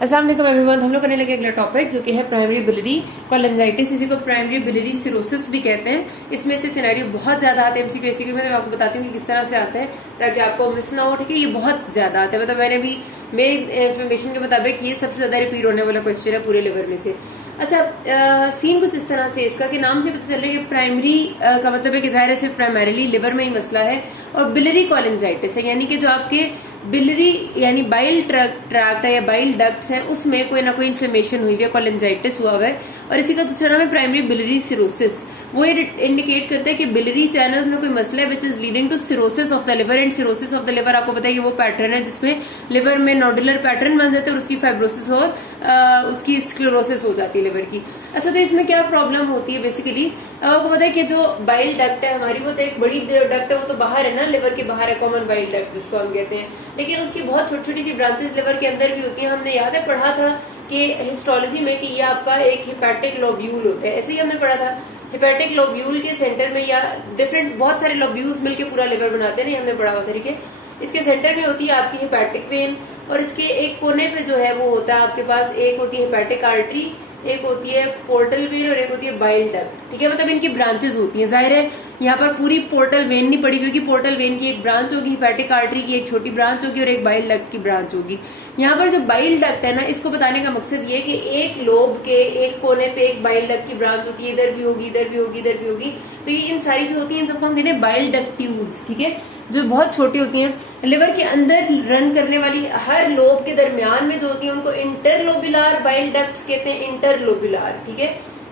अस्सलाम वालेकुम एवरीवन। हम लोग करने लगे अगला टॉपिक जो कि है प्राइमरी बिलियरी कोलेंजाइटिस, इसी को प्राइमरी बिलियरी सिरोसिस भी कहते हैं। इसमें से सिनेरियो बहुत ज्यादा आते हैं एमसीक्यू एसीक्यू में, तो मैं आपको बताती हूँ कि किस तरह से आता है ताकि आपको मिस ना हो। ठीक है, ये बहुत ज्यादा आता है, मतलब मैंने भी मेरी इन्फॉर्मेशन के मुताबिक ये सबसे ज्यादा रिपीट होने वाला क्वेश्चन है पूरे लिवर में से। अच्छा, सीन कुछ इस तरह से इसका कि नाम से पता चल रहा है कि प्राइमरी का मतलब है कि जाहिर है सिर्फ प्राइमरीली लिवर में ही मसला है, और बिलियरी कोलेंजाइटिस है यानी कि जो आपके बिलियरी यानी बाइल ट्रैक्ट है या बाइल डक्ट्स है उसमें कोई ना कोई इन्फ्लेमेशन हुई है, कोलेंजाइटिस हुआ है, और इसी का दूसरा नाम है प्राइमरी बिलियरी सिरोसिस। वो ये इंडिकेट करता है कि बिलियरी चैनल्स में कोई मसला है which is leading to cirrhosis of the liver. And cirrhosis of the liver आपको पता है कि वो पैटर्न है जिसमें लिवर में नोडुलर पैटर्न बन जाता है और उसकी फाइब्रोसिस और उसकी स्क्लेरोसिस हो जाती है लिवर की। अच्छा, तो इसमें क्या प्रॉब्लम होती है बेसिकली, आपको पता है कि जो बाइल डक्ट है हमारी वो तो एक बड़ी डक्ट है, वो तो बाहर है ना, लिवर के बाहर है कॉमन बाइल डक्ट जिसको हम कहते हैं, लेकिन उसकी बहुत छोटी छोटी सी ब्रांचेस लिवर के अंदर भी होती है। हमने याद है पढ़ा था कि हिस्टोलॉजी में कि ये आपका एक हिपैटिक लोब्यूल होता है, ऐसे ही हमने पढ़ा था। हिपैटिक लोब्यूल के सेंटर में या डिफरेंट बहुत सारे लोब्यूल्स मिलकर पूरा लिवर बनाते हैं, नहीं हमने पढ़ा हुआ था। ठीक है, इसके सेंटर में होती है आपकी हिपैटिक वेन, और इसके एक कोने पे जो है वो होता है आपके पास, एक होती है हिपैटिक आर्टरी, एक होती है पोर्टल वेन और एक होती है बाइल डक्ट। ठीक है, मतलब इनकी ब्रांचेस होती हैं। जाहिर है यहाँ पर पूरी पोर्टल वेन नहीं पड़ी हुई, पोर्टल वेन की एक ब्रांच होगी, हिपैटिक आर्टरी की एक छोटी ब्रांच होगी और एक बाइल डक्ट की ब्रांच होगी। यहाँ पर जो बाइल डक्ट है ना, इसको बताने का मकसद ये कि एक लोब के एक कोने पे एक बाइल डक्ट की ब्रांच होती है, इधर भी होगी, इधर भी होगी, इधर भी होगी। तो ये इन सारी जो होती है इन सबको हम कहते हैं बाइल डक्ट्यूल्स। ठीक है, जो बहुत छोटी होती हैं, लिवर के अंदर रन करने वाली हर लोब के दरमियान में जो होती है उनको इंटरलोबुलर बाइल डक्ट्स कहते हैं, इंटरलोबुलर। ठीक है,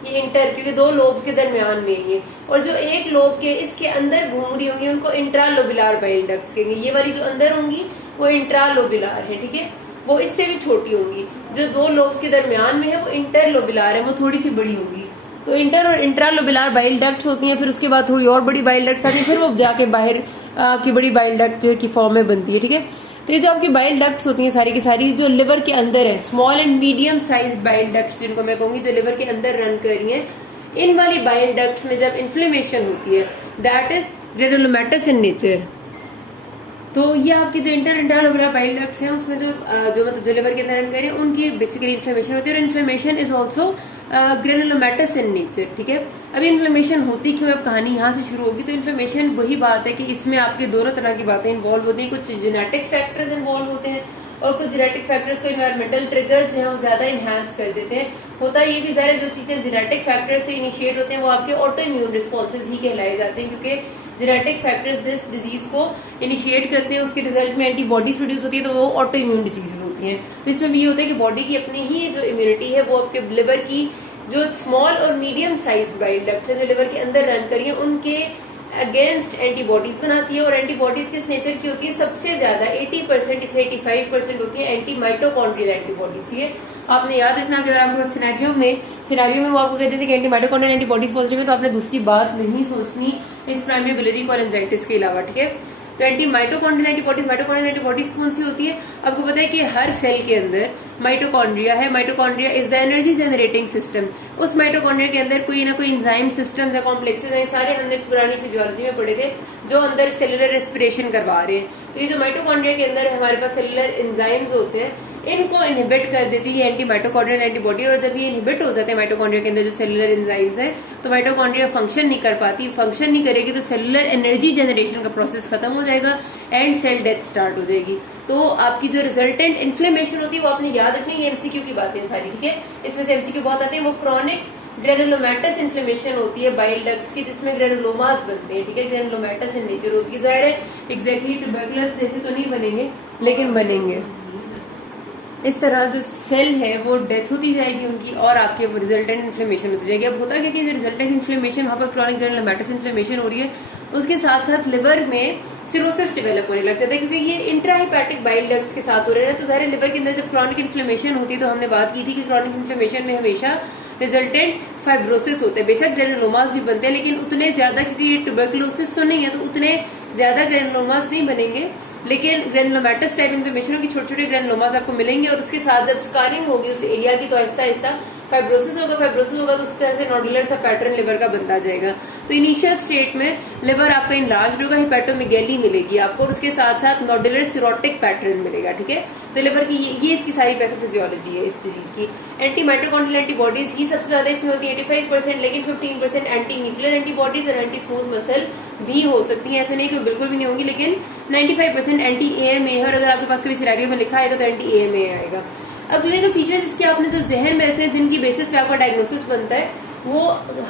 ये इंटर क्योंकि दो लोब्स के दरमियान में ये, और जो एक लोब के इसके अंदर घूम रही होंगी उनको इंट्रालोबुलर बाइल डक्ट्स कहेंगे। ये वाली जो अंदर होंगी वो इंट्रालोबुलर है। ठीक है, वो इससे भी छोटी होंगी। जो दो लोब्स के दरमियान में है वो इंटरलोबुलर है, वो थोड़ी सी बड़ी होंगी। तो इंटर और इंट्रालोबुलर बाइल डक्ट्स होती हैं, फिर उसके बाद थोड़ी और बड़ी बाइल डक्ट्स आती है, फिर वो जाके बाहर आपकी बड़ी बाइल डक्ट जो की फॉर्म में बनती है। ठीक है, तो ये जो आपकी बाइल डक्ट्स होती हैं सारी की सारी जो लिवर के अंदर है, small and medium size bile ducts जिनको मैं कहूंगी जो लिवर के अंदर रन कर रही हैं, इन वाली बाइल डक्ट्स में जब इन्फ्लेमेशन होती है that is granulomatous in nature. तो ये आपकी जो इंट्रालोबुलर बाइल डक्ट्स हैं उसमें जो मतलब जो लिवर के अंदर रन कर रही है उनकी बेसिकली इन्फ्लेमेशन होती है, और inflammation is also granulomatous in nature. ठीक है, अभी इन्फ्लेमेशन होती क्यों, अब कहानी यहाँ से शुरू होगी। तो इन्फ्लेमेशन वही बात है कि इसमें आपके दोनों तरह की बातें इन्वॉल्व होती हैं, कुछ जेनेटिक फैक्टर्स इन्वॉल्व होते हैं और कुछ जेनेटिक फैक्टर्स को इन्वायरमेंटल ट्रिगर्स जो है वो ज्यादा इनहेंस कर देते हैं। होता ये भी सारे जो चीजें जेनेटिक फैक्टर्स से इनिशिएट होते हैं वो आपके ऑटो इम्यून रिस्पॉन्सेज ही कहलाए जाते हैं, क्योंकि जेनेटिक फैक्टर्स जिस डिजीज को इनिशिएट करते हैं उसके रिजल्ट में एंटीबॉडीज प्रोड्यूस होती है, तो वो ऑटो इम्यून डिजीजेस होती हैं। तो इसमें भी ये होता है कि बॉडी की अपनी ही जो इम्यूनिटी है वो आपके लिवर की जो स्मॉल और मीडियम साइज बाइल डक्ट्स है जो लिवर के अंदर रन करिए उनके अगेंस्ट एंटीबॉडीज बनाती है। और एंटीबॉडीज किस नेचर की होती है, सबसे ज्यादा 80% से 85% होती है एंटी माइटोकॉन्ड्रियल एंटीबॉडीज। ठीक है, आपने याद रखना कि अगर आपको सिनेरियो में वो आपको कहते थे कि एंटी माइटोकॉन्ड्रियल एंटीबॉडीज पॉजिटिव है, तो आपने दूसरी बात नहीं सोचनी इस प्राइमरी बिलियरी कोलेंजाइटिस के अलावा। ठीक है, तो एंटी माइटोकॉन्ड्रियल एंटीबॉडीज कौन सी होती है, आपको पता है कि हर सेल के अंदर माइटोकॉन्ड्रिया है। Mitochondria is the energy generating system. उस माइटोकॉन्ड्रिया के अंदर कोई ना कोई एंजाइम सिस्टम या कॉम्प्लेक्सेस हैं, सारे हमने पुरानी फिजियोलॉजी में पढ़े थे, जो अंदर सेलुलर रेस्पिरेशन करवा रहे हैं। तो ये जो माइटोकॉन्ड्रिया के अंदर हमारे पास सेलुलर एंजाइम्स होते हैं, इनको इनहिबिट कर देती है एंटी माइटोकॉन्ड्रियल एंटीबॉडी, और जब ये इनहिबिट हो जाते हैं माइटोकॉन्ड्रिया के अंदर जो सेलुलर एंजाइम्स हैं, तो माइटोकॉन्ड्रिया फंक्शन नहीं कर पाती। फंक्शन नहीं करेगी तो सेलुलर एनर्जी जनरेशन का प्रोसेस खत्म हो जाएगा एंड सेल डेथ स्टार्ट हो जाएगी। तो आपकी जो रिजल्टेंट इन्फ्लेमेशन होती है वो आपने याद रखनी है, एमसीक्यू की बातें सारी। ठीक है, इसमें से एमसीक्यू बहुत आते हैं, वो क्रॉनिक ग्रेनुलोमेटस इन्फ्लेमेशन होती है बाइल डक्ट्स की, जिसमें ग्रेनुलोमास बनते हैं। ठीक है, ग्रेनुलोमेटस इन नेचर होती है। जाहिर है एग्जैक्टली ट्यूबरकुलस जैसे तो नहीं बनेंगे लेकिन बनेंगे। इस तरह जो सेल है वो डेथ होती जाएगी उनकी और आपके रिजल्टेंट इन्फ्लेमेशन होती जाएगी। अब होता क्या कि रिजल्टेंट इन्फ्लेमेशन वहां पर क्रॉनिक ग्रेनुलोमेटस इन्फ्लेमेशन हो रही है, उसके साथ साथ लिवर में सिरोसिस डेवलप होने लग जाता है, क्योंकि ये इंट्राहिपैटिक बाइल डक्ट्स के साथ हो रहे हैं। तो सारे लिवर के अंदर जब क्रॉनिक इन्फ्लेमेशन होती है, तो हमने बात की थी कि क्रॉनिक इन्फ्लेमेशन में हमेशा रिजल्टेंट फाइब्रोसिस होते हैं। बेशक ग्रेनुलोमास भी बनते हैं लेकिन उतने ज्यादा, क्योंकि ये ट्यूबरकुलोसिस तो नहीं है तो उतने ज्यादा ग्रेनुलोमास नहीं बनेंगे, लेकिन ग्रेनुलोमेटस टाइप इन्फ्लेमेशन की छोटे छोटे ग्रेनुलोमास आपको मिलेंगे, और उसके साथ जब स्कारिंग होगी उस एरिया की तो आहिस्ता आहिस्ता फाइब्रोसिस होगा तो उस तरह से नोडुलर सा पैटर्न लिवर का बनता जाएगा। तो इनिशियल स्टेट में लिवर आपका इनलार्ज्ड होगा, हेपेटोमेगैली मिलेगी आपको, और उसके साथ साथ नोडुलर सिरोटिक पैटर्न मिलेगा। ठीक है, तो लिवर की ये इसकी सारी पैथोफिजियोलॉजी है इस डिजीज की। एंटी माइटोकॉन्ड्रियल एंटीबॉडीज ही सबसे ज्यादा इसमें होती है 85%, लेकिन 15% एंटी न्यूक्लियर एंटीबॉडीज और एंटी स्मूथ मसल भी हो सकती है। ऐसे नहीं कि बिल्कुल भी नहीं होंगी, लेकिन 95% एंटी एएमए है, और अगर आपके पास कभी सिनेरियो में लिखा आएगा तो एंटी एएमए आएगा। अगले जो फीचर्स इसके आपने जो जहन में रखने हैं, जिनकी बेसिस पे आपका डायग्नोसिस बनता है, वो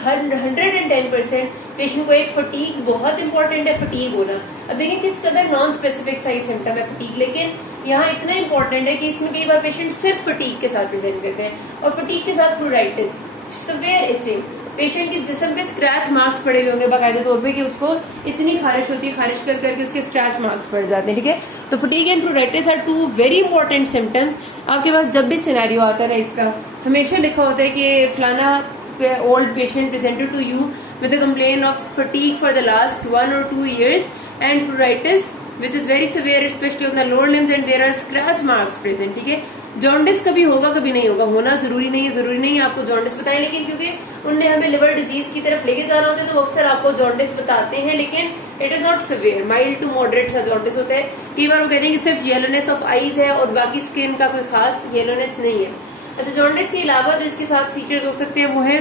110% पेशेंट को एक फटीग बहुत इंपॉर्टेंट है, फटीग होना। अब देखिए किस कदर नॉन स्पेसिफिक सही सिम्टम है फटीग, लेकिन यहाँ इतना इंपॉर्टेंट है कि इसमें कई बार पेशेंट सिर्फ फटीग के साथ प्रेजेंट करते हैं, और फटीग के साथ प्लूराइटिस, सिवियर इचिंग, पेशेंट के जिस्म पे स्क्रैच मार्क्स पड़े हुए होंगे बाकायदे तौर पे कि उसको इतनी खारिश होती है, खारिश कर करके उसके स्क्रैच मार्क्स पड़ जाते हैं। ठीक है, तो fatigue and pleuritis are two very important symptoms. आपके पास जब भी सिनेरियो आता है ना, इसका हमेशा लिखा होता है कि फलाना old patient presented to you with a complaint of fatigue for the last 1 or 2 years and pruritus which is very severe especially on the lower limbs and there are scratch marks present। ठीक है, jaundice कभी होगा कभी नहीं होगा, होना जरूरी नहीं है आपको जॉन्डिस बताएं, लेकिन क्योंकि उनने हमें लिवर डिजीज की तरफ लेके जाना होता है तो अक्सर आपको जॉन्डिस बताते हैं, लेकिन it is not severe, mild to moderate सा जॉन्डिस होता है। कई बार वो कहते हैं कि सिर्फ येलोनेस ऑफ आईज है और बाकी स्किन का कोई खास येलोनेस नहीं है। अच्छा, जॉन्डिस के अलावा जो इसके साथ फीचर्स हो सकते हैं वो है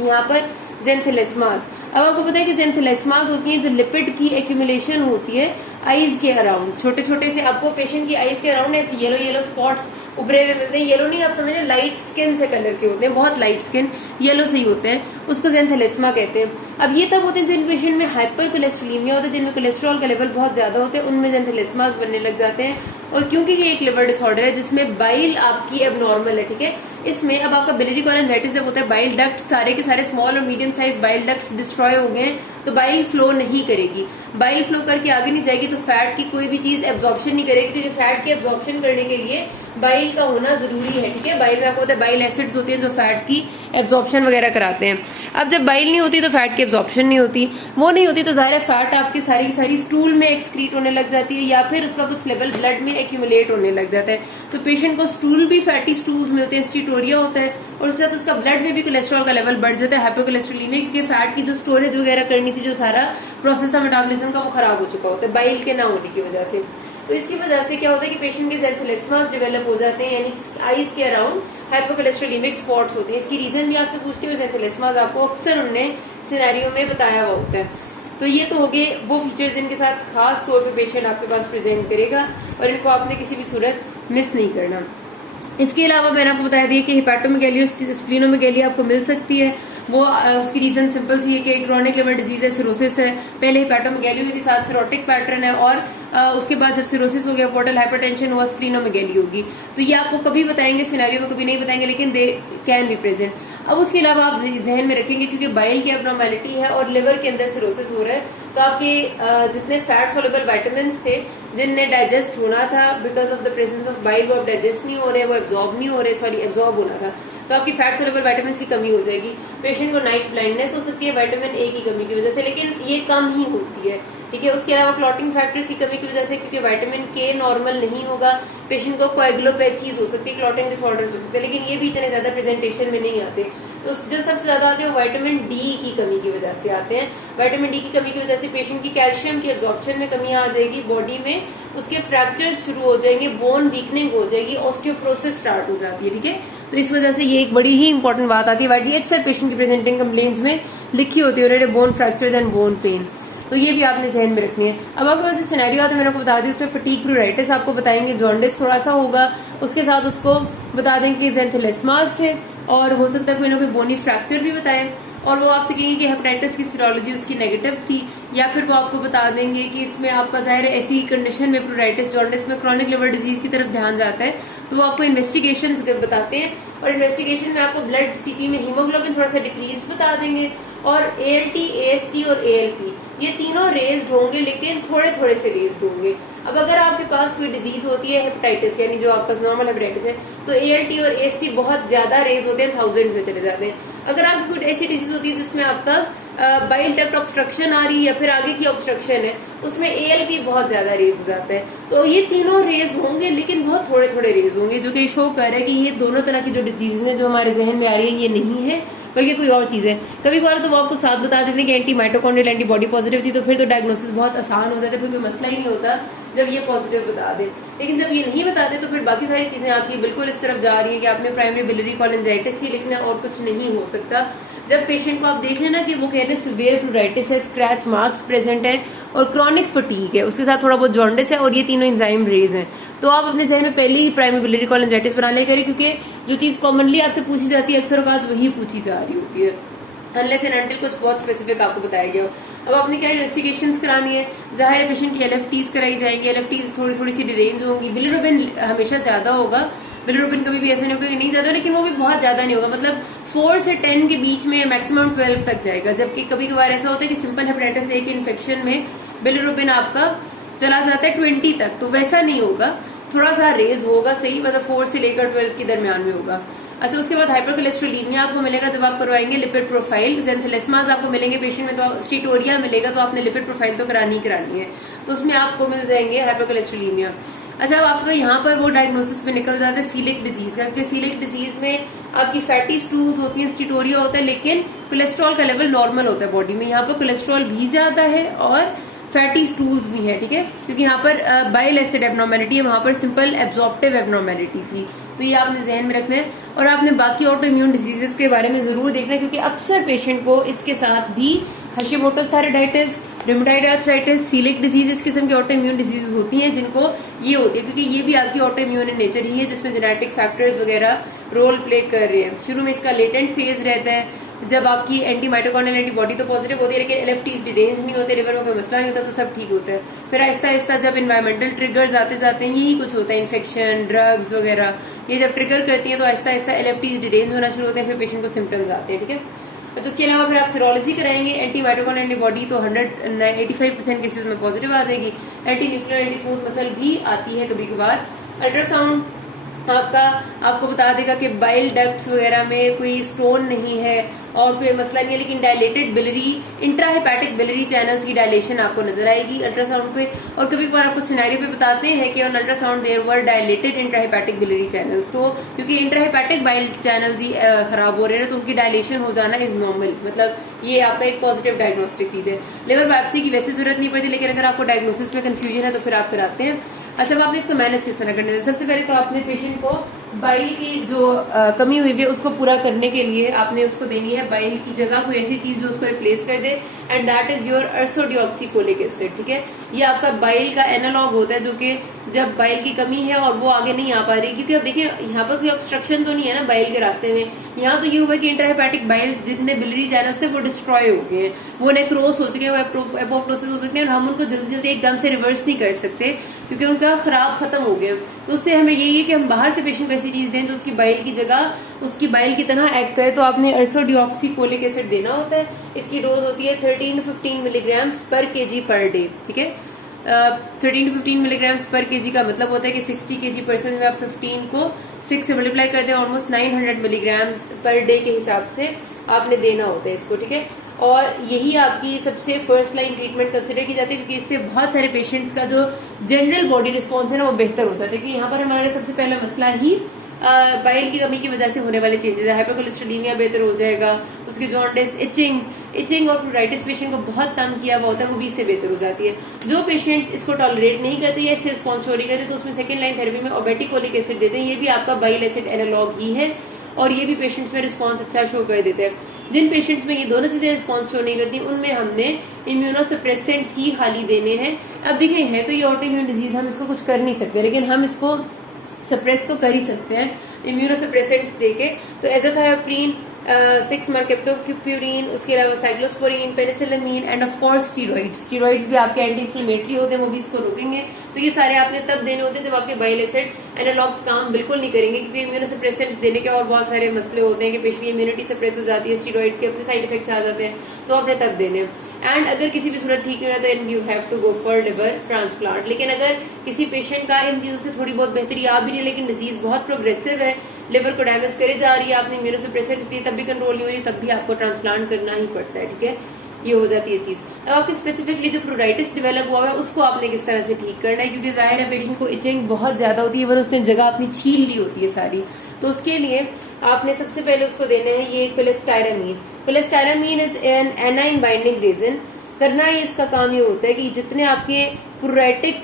यहाँ पर ज़ेंथेलेस्मास। अब आपको पता है कि ज़ेंथेलेस्मास होती है जो लिपिड की एक्यूमुलेशन होती है आईज के अराउंड, छोटे छोटे से आपको पेशेंट की आईज के अराउंड ऐसे येलो येलो स्पॉट्स उभरे हुए मिलते हैं। येलो नहीं, आप समझे लाइट स्किन से कलर के होते हैं, बहुत लाइट स्किन येलो से ही होते हैं, उसको ज़ेंथेलेस्मा कहते हैं। अब ये तब होते हैं जिन पेशेंट में हाइपर कोलेस्ट्रोलीमिया होता है, जिनमें कोलेस्ट्रॉल का लेवल बहुत ज्यादा होता है, उनमें ज़ेंथेलेस्मास बनने लग जाते हैं। और क्योंकि ये एक लिवर डिसऑर्डर है जिसमें बाइल आपकी एबनॉर्मल है, ठीक है, इसमें अब आपका बिलियरी कोलांजाइटिस जब होता है, बाइल डक्ट सारे के सारे स्मॉल और medium size bile duct destroy हो गए तो बाइल फ्लो नहीं करेगी, बाइल फ्लो करके आगे नहीं जाएगी तो फैट की कोई भी चीज एब्जॉर्प्शन नहीं करेगी, क्योंकि फैट की एब्जॉर्प्शन करने के लिए बाइल का होना जरूरी है। ठीक है, बाइल में आपको पता है बाइल एसिड्स होती हैं जो फैट की एब्जॉर्प्शन वगैरह कराते हैं। अब जब बाइल नहीं होती तो फैट की एब्जॉर्प्शन नहीं होती, वो नहीं होती तो जाहिर है फैट आपकी सारी की सारी स्टूल में एक्सक्रीट होने लग जाती है या फिर उसका कुछ लेवल ब्लड में एक्यूमुलेट होने लग जाता है। तो पेशेंट को स्टूल भी फैटी स्टूल्स मिलते हैं, स्टीटोरिया होता है, और उसके साथ उसका ब्लड में भी कोलेस्ट्रॉल का लेवल बढ़ जाता है, हाइपोकोलेस्ट्रोलीमिया, क्योंकि फैट की जो स्टोरेज वगैरह करनी थी, जो सारा प्रोसेस था मेटाबॉलिज्म का, वो खराब हो चुका होता है बाइल के ना होने की वजह से। तो इसकी वजह से क्या होता है कि पेशेंट के ज़ेंथेलेस्मास डेवलप हो जाते हैं, यानी आईज के अराउंड हाइपोकोलेस्ट्रोलीमिक स्पॉट्स होते हैं। इसकी रीजन भी आपसे पूछती है, ज़ेंथेलेस्मास आपको अक्सर उनने सिनेरियो में बताया हुआ होता है। तो ये तो हो गए वो फीचर्स जिनके साथ खास तौर पे पेशेंट आपके पास प्रेजेंट करेगा और इनको आपने किसी भी सूरत मिस नहीं करना। इसके अलावा मैंने आपको बताया दिया कि हेपेटोमेगैली और स्प्लीनोमेगैली आपको मिल सकती है। वो उसकी रीजन सिंपल सी है कि क्रोनिक लिवर डिजीज है, सिरोसिस है, पहले हेपेटोमेगैली हुई थी, साथ सिरोटिक पैटर्न है, और उसके बाद जब सिरोसिस हो गया, पोर्टल हाइपरटेंशन हुआ, स्प्लीनोमेगैली होगी। तो ये आपको कभी बताएंगे सिनेरियो में, कभी नहीं बताएंगे, लेकिन दे कैन बी प्रेजेंट। अब उसके अलावा आप जहन में रखेंगे क्योंकि बाइल की एब्नॉर्मैलिटी है और लिवर के अंदर सिरोसिस हो रहा है, तो आपके जितने फैट सोल्युबल विटामिन्स थे जिनने डाइजेस्ट होना था because of the presence of bile, वो अब डाइजेस्ट नहीं हो रहे, वो एब्जॉर्ब नहीं हो रहे, सॉरी एब्जॉर्ब होना था, तो आपकी फैट सोल्युबल विटामिन्स की कमी हो जाएगी। पेशेंट को नाइट ब्लाइंडनेस हो सकती है विटामिन ए की कमी की वजह से, लेकिन ये कम ही होती है। ठीक है, उसके अलावा क्लॉटिंग फैक्टर्स की कमी की वजह से, क्योंकि विटामिन के नॉर्मल नहीं होगा, पेशेंट को कोएगुलोपैथीज हो सकती है, क्लॉटिंग डिसऑर्डर्स हो सकते हैं, लेकिन ये भी इतने ज्यादा प्रेजेंटेशन में नहीं आते। तो जो सबसे ज्यादा आते हैं वो विटामिन डी की कमी की वजह से आते हैं। विटामिन डी की कमी की वजह से पेशेंट की कैल्शियम की एब्जॉर्प्शन में कमी आ जाएगी, बॉडी में उसके फ्रैक्चर्स शुरू हो जाएंगे, बोन वीकनिंग हो जाएगी, ऑस्टियोपोरोसिस स्टार्ट हो जाती है। ठीक है, तो इस वजह से ये एक बड़ी ही इंपॉर्टेंट बात आती है, वाइडली अक्सर पेशेंट की प्रेजेंटिंग कंप्लेंट्स में लिखी होती है already, bone fractures and bone pen, तो ये भी आपने जहन में रखनी है। अब आपके पास जो सिनेरियो आता है मैंने आपको बता दी, उसमें फटीग प्लूराइटिस आपको बताएंगे, जॉन्डिस थोड़ा सा होगा, उसके साथ उसको बता देंगे कि ज़ेंथेलेस्मास थे, और हो सकता है कोई ना कोई बोनी फ्रैक्चर भी बताएं, और वो आपसे कहेंगे कि हेपेटाइटिस की सीरोलॉजी उसकी नेगेटिव थी, या फिर वो आपको बता देंगे कि इसमें आपका जाहिर है ऐसी कंडीशन में प्लूराइटिस जॉन्डिस में क्रोनिक लिवर डिजीज की तरफ ध्यान जाता है, तो वो आपको इन्वेस्टिगेशन बताते हैं, और इन्वेस्टिगेशन में आपको ब्लड सीपी में हीमोग्लोबिन थोड़ा सा डिक्रीज बता देंगे, और एएलटी, एएसटी और एएलपी ये तीनों रेज्ड होंगे, लेकिन थोड़े थोड़े से रेज्ड होंगे। अब अगर आपके पास कोई डिजीज होती है हेपेटाइटिस, यानी जो आपका नॉर्मल हेपेटाइटिस है, तो एएलटी और एएसटी बहुत ज्यादा रेज होते हैं, 1000 में चले जाते हैं। अगर आपकी कोई ऐसी डिजीज होती है जिसमें आपका बाइल डक्ट ऑब्स्ट्रक्शन आ रही है या फिर आगे की ऑब्स्ट्रक्शन है, उसमें एएलपी बहुत ज्यादा रेज हो जाता है। तो ये तीनों रेज होंगे, लेकिन बहुत थोड़े थोड़े रेज होंगे, जो कि शो कर रहा है कि ये दोनों तरह की जो डिजीज है जो हमारे जहन में आ रही है ये नहीं है, बल्कि कोई और चीज है। कभी कभार तो वो आपको साथ बता देते हैं कि एंटी माइटोकॉन्ड्रियल एंटीबॉडी पॉजिटिव थी, तो फिर तो डायग्नोसिस बहुत आसान हो जाता है, फिर कोई मसला ही नहीं होता जब ये पॉजिटिव बता दे। लेकिन जब ये नहीं बताते तो फिर बाकी सारी चीजें आपकी बिल्कुल इस तरफ जा रही है कि आपने प्राइमरी बिलियरी कोलेंजाइटिस ही लिखना और कुछ नहीं हो सकता। जब पेशेंट को आप देख लेना कि वो कहते हैं सिवियर प्लूराइटिस है, स्क्रैच मार्क्स प्रेजेंट है और क्रॉनिक फटीग है, उसके साथ थोड़ा बहुत जॉन्डिस है और ये तीनों एंजाइम रेज हैं, तो आप अपने जहन में पहले ही प्राइमरी बिलियरी कोलेंजाइटिस बना ले करें, क्योंकि जो चीज कॉमनली आपसे पूछी जाती है अक्सर औकात वही पूछी जा रही होती है, अनलेस एंड अनटिल कुछ बहुत स्पेसिफिक आपको बताया गया हो। अब आपने क्या इन्वेस्टिगेशंस करानी है, जाहिर है पेशेंट की LFTs कराई जाएंगी, LFTs थोड़ी थोड़ी सी डिरेंज होंगी, बिलिरुबिन हमेशा ज्यादा होगा, बिलिरुबिन कभी भी ऐसा नहीं होगा कि नहीं ज्यादा, लेकिन वो भी बहुत ज्यादा नहीं होगा, मतलब 4 से 10 के बीच में, मैक्सिमम 12 तक जाएगा। जबकि कभी कभार ऐसा होता है कि सिंपल हेपेटाइटिस ए के इन्फेक्शन में बिलिरुबिन आपका चला जाता है 20 तक, तो वैसा नहीं होगा, थोड़ा सा रेज होगा सही, मतलब 4 से लेकर 12 के दरमियान में होगा। अच्छा, उसके बाद हाइपरकोलेस्ट्रोलीमिया आपको मिलेगा जब आप करवाएंगे लिपिड प्रोफाइल, ज़ेंथेलेस्मास आपको मिलेंगे पेशेंट में, तो स्टीटोरिया मिलेगा, तो आपने लिपिड प्रोफाइल तो करानी ही करानी है, तो उसमें आपको मिल जाएंगे हाइपरकोलेस्ट्रोलीमिया। अच्छा, अब आपका यहाँ पर वो डायग्नोसिस पे निकल जाता है सीलिक डिजीज का, क्योंकि सीलिक डिजीज में आपकी फैटी स्टूल्स होती हैं, स्टीटोरिया होता है, लेकिन कोलेस्ट्रॉल का लेवल नॉर्मल होता है बॉडी में, यहाँ पर कोलेस्ट्रॉल भी ज्यादा है और फैटी स्टूल्स भी है, ठीक है, क्योंकि यहाँ पर बाइल एसिड एब्नॉर्मेलिटी है, वहां पर सिंपल एब्जॉर्प्टिव एब्नॉर्मेलिटी थी, तो ये आपने जहन में रखना है। और आपने बाकी ऑटो इम्यून डिजीजेस के बारे में जरूर देखना है, क्योंकि अक्सर पेशेंट को इसके साथ भी Hashimoto's thyroiditis, rheumatoid arthritis, coeliac disease, इस किस्म की ऑटो इम्यून डिजीज होती हैं जिनको ये होती है, क्योंकि ये भी आपकी ऑटो इम्यून इन नेचर ही है, जिसमें जेनेटिक फैक्टर्स वगैरह रोल प्ले कर रहे हैं। शुरू में इसका लेटेंट फेज रहता है, जब आपकी एंटी माइटोकॉन्ड्रियल एंटीबॉडी तो पॉजिटिव होती है, लेकिन LFTs डिरेंज नहीं होते, लिवर में कोई मसला नहीं होता, तो सब ठीक होता है। फिर आहिस्ता आहिस्ता जब इन्वायरमेंटल ट्रिगर्स आते जाते हैं, यही कुछ होता है, इन्फेक्शन, ड्रग्स वगैरह, ये जब ट्रिगर करती हैं तो आहिस्ता आहिस्ता LFTs डिरेंज होना शुरू होते हैं, फिर पेशेंट को सिम्टम्स आते हैं, ठीक है। तो उसके अलावा फिर आप सीरोलॉजी कराएंगे, एंटी माइटोकॉन्ड्रियल एंटीबॉडी तो 85% केसेस में पॉजिटिव आ जाएगी, anti nuclear anti smooth muscle भी आती है कभी कभार। अल्ट्रासाउंड आपको बता देगा कि बाइल डक्ट्स वगैरह में कोई स्टोन नहीं है और कोई मसला नहीं है, लेकिन डायलेटेड बिलरी, इंट्राहेपेटिक बिलरी चैनल्स की डायलेशन आपको नजर आएगी अल्ट्रासाउंड पे। और कभी कभार आपको सिनेरियो पे बताते हैं कि on ultrasound there were dilated intrahepatic biliary channels, तो क्योंकि इंट्राहेपेटिक बाइल चैनल्स ही खराब हो रहे हैं तो उनकी डायलेशन हो जाना इज नॉर्मल, मतलब ये आपका एक पॉजिटिव डायग्नोस्टिक चीज है। लिवर बायोप्सी की वैसे जरूरत नहीं पड़ती, लेकिन अगर आपको डायग्नोसिस में कंफ्यूजन है तो फिर आप कराते हैं। अच्छा, अब आपने इसको मैनेज किस तरह करने, सबसे पहले तो आपने पेशेंट को बाइल की जो कमी हुई है उसको पूरा करने के लिए आपने उसको देनी है बाइल की जगह कोई ऐसी चीज जो उसको रिप्लेस कर दे, and that is your ursodeoxycholic acid, ठीक है। ये आपका बाइल का एनालॉग होता है, जो कि जब बाइल की कमी है और वो आगे नहीं आ पा रही, क्योंकि अब देखिए यहाँ पर कोई ऑब्स्ट्रक्शन तो नहीं है ना बाइल के रास्ते में, यहाँ तो ये हुआ कि इंट्राहेपेटिक बाइल जितने बिलरी चैनल्स थे वो डिस्ट्रॉय हो गए हैं, वो नेक्रोस हो चुके हैं, वो एपोप्टोसिस हो सकते हैं, और हम उनको जल्दी जल्दी एकदम से रिवर्स नहीं कर सकते क्योंकि उनका खराब खत्म हो गया। तो उससे हमें यही है कि हम बाहर से पेशेंट को ऐसी चीज दें जो उसकी बाइल की जगह उसकी बाइल की तरह एक्ट करे, तो आपने अर्सोडिऑक्सीकोलिक एसिड देना होता है। इसकी डोज होती है 13 to 15 मिलीग्राम्स पर kg पर डे, ठीक है। 13 to 15 मिलीग्राम्स पर kg का मतलब होता है कि 60 kg पर्सन में आप 15 को 6 से मल्टीप्लाई कर दें, ऑलमोस्ट 900 मिलीग्राम्स पर डे के हिसाब से आपने देना होता है इसको, ठीक है। और यही आपकी सबसे फर्स्ट लाइन ट्रीटमेंट कंसिडर की जाती है, क्योंकि इससे बहुत सारे पेशेंट्स का जो जनरल बॉडी रिस्पॉन्स है ना वो बेहतर हो जाता है, क्योंकि यहाँ पर हमारा सबसे पहला मसला ही बाइल की कमी की वजह से होने वाले चेंजेस है। हाइपरकोलेस्ट्रोलीमिया बेहतर हो जाएगा, उसके जॉन्डिस, इचिंग और प्लूराइटिस पेशेंट को बहुत तंग किया हुआ होता है, वो भी इससे बेहतर हो जाती है। जो पेशेंट्स इसको टॉलरेट नहीं करते या इससे रिस्पॉन्स शो नहीं करते तो उसमें सेकंड लाइन थेरेपी में ओबेटिकोलिक एसिड देते हैं, ये भी आपका बाइल एसिड एनालॉग ही है और ये भी पेशेंट्स में रिस्पॉन्स अच्छा शो कर देते हैं। जिन पेशेंट्स में ये दोनों चीजें रिस्पॉन्स शो नहीं करती उनमें हमने इम्यूनोसप्रेसेंट्स ही खाली देने हैं। अब देखिए है तो ये ऑटो इम्यून डिजीज, हम इसको कुछ कर नहीं सकते, लेकिन हम इसको सप्रेस तो कर ही सकते हैं इम्यूनोसप्रेसेंट्स देके। तो एजाथायोप्रिन, 6 मर्केप्टोक्यूप्यूरिन, उसके अलावा cyclosporine, penicillin and of course steroids भी आपके एंटी इन्फ्लेमेटरी होते हैं, वो भी इसको रोकेंगे। तो ये सारे आपने तब देने होते हैं जब आपके बाइल एसिड एनालॉग्स काम बिल्कुल नहीं करेंगे, क्योंकि इम्यूनोसप्रेसेंट्स देने के और बहुत सारे मसले होते हैं कि पेशेंट की इम्यूनिटी सप्रेस हो जाती है, स्टीरॉइड्स के अपने साइड इफेक्ट्स आ जाते हैं, तो आपने तब देने हैं। एंड अगर किसी भी सूरत ठीक नहीं रहता then you have to go for liver transplant. लेकिन अगर किसी पेशेंट का इन चीजों से थोड़ी बहुत बेहतरी आ भी नहीं, लेकिन डिजीज बहुत प्रोग्रेसिव है, लिवर को डैमेज करे जा रही है, आपने इम्यूनोसप्रेसेंट्स दिए तब भी कंट्रोल नहीं हो रही, तब भी आपको ट्रांसप्लांट करना ही पड़ता है, ठीक है। ये हो जाती है चीज। अब आपकी स्पेसिफिकली जो प्लूराइटिस डेवलप हुआ है उसको आपने किस तरह से ठीक करना है, क्योंकि जाहिर है पेशेंट को इचिंग बहुत ज्यादा होती है, वरना उसने जगह अपनी छील ली होती है सारी, तो उसके लिए आपने सबसे पहले उसको देना है ये cholestyramine. Cholestyramine is an anion binding resin. करना ही इसका काम ये होता है कि जितने आपके प्रोराइटिक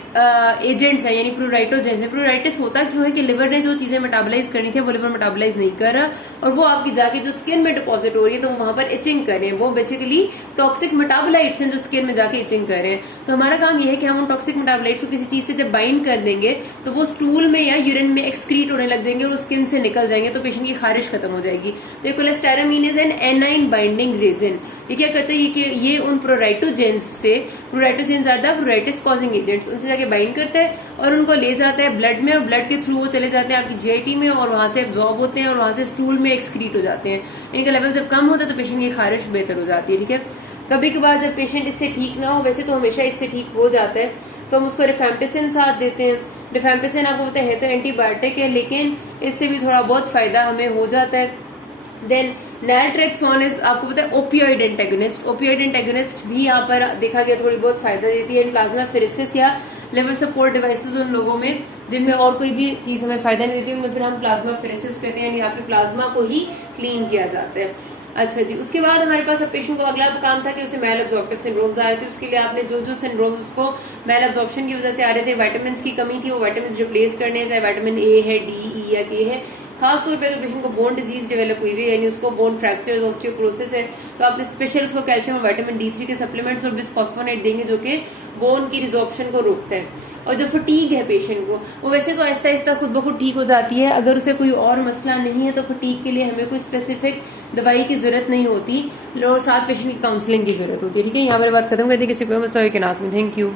एजेंट्स हैं यानी प्रोराइटोजेंस है, प्रोराइटिस होता क्यों है कि लिवर ने जो चीजें मेटाबोलाइज करनी थी वो लिवर मेटाबोलाइज नहीं कर रहा और वो आपकी जाके जो स्किन में डिपॉजिट हो रही है तो वहां पर इचिंग कर रहे हैं। वो बेसिकली टॉक्सिक मेटाबोलाइट्स हैं जो स्किन में जाके इचिंग कर रहे हैं। तो हमारा काम ये है कि हम उन टॉक्सिक मेटाबोलाइट्स को किसी चीज से जब बाइंड कर देंगे तो वो स्टूल में या यूरिन में एक्सक्रीट होने लग जाएंगे और स्किन से निकल जाएंगे तो पेशेंट की खारिश खत्म हो जाएगी। तो cholestyramine is an anion binding resin. ये क्या करते हैं कि ये उन प्रोराइटोजेंस से, pruritogens are the pruritus causing agents, उनसे जाके बाइंड करता है और उनको ले जाता है ब्लड में और ब्लड के थ्रू वो चले जाते हैं आपकी जीआईटी में और वहां से एब्जॉर्ब होते हैं और वहां से स्टूल में एक्सक्रीट हो जाते हैं। इनका लेवल जब कम होता है तो पेशेंट की खारिश बेहतर हो जाती है। ठीक है, कभी कभार जब पेशेंट इससे ठीक ना हो, वैसे तो हमेशा इससे ठीक हो जाता है, तो हम उसको रिफेम्पिसिन साथ देते हैं। रिफेम्पिसिन आपको पता है तो एंटीबायोटिक है लेकिन इससे भी थोड़ा बहुत फायदा हमें हो जाता है। देन नैलट्रेक्सोन इज आपको पता है ओपियोइड एंटेगोनिस्ट। ओपियोइड एंटेगोनिस्ट भी यहाँ पर देखा गया थोड़ी बहुत फायदा देती है। प्लाज्मा फेरेसिस या लिवर सपोर्ट डिवाइसेस उन लोगों में जिनमें और कोई भी चीज हमें फायदा नहीं देती उनमें फिर हम प्लाज्मा फेरेसिस करते हैं यानी यहाँ पे प्लाज्मा को ही क्लीन किया जाता है। अच्छा जी, उसके बाद हमारे पास अब पेशेंट को अगला काम था कि उसे मैल एब्जॉर्प्टिव सिंड्रोम्स आ रहे थे। उसके लिए आपने जो जो सिंड्रोम्स उसको मैल एब्जॉर्प्शन की वजह से आ रहे थे, विटामिन की कमी थी, वो विटामिन रिप्लेस करने हैं, चाहे विटामिन ए है, डी, ई या के है। खास तौर पे अगर पेशेंट को बोन डिजीज डेवलप हुई है यानी उसको बोन फ्रैक्चर ऑस्टियोपोरोसिस है तो आपने स्पेशल उसको कैल्शियम और विटामिन D3 के सप्लीमेंट्स और बिस्फॉस्फोनेट देंगे जो कि बोन की रिजॉर्प्शन को रोकता है। और जो फटीग है पेशेंट को वो वैसे तो आहिस्ता आहिस्ता खुद ब खुद ठीक हो जाती है, अगर उसे कोई और मसला नहीं है तो फटीग के लिए हमें कोई स्पेसिफिक दवाई की जरूरत नहीं होती, साथ पेशेंट की काउंसलिंग की जरूरत होती है। ठीक है, यहाँ पर बात खत्म कर दी। किसी कोई मसला हो के नाज में। Thank you.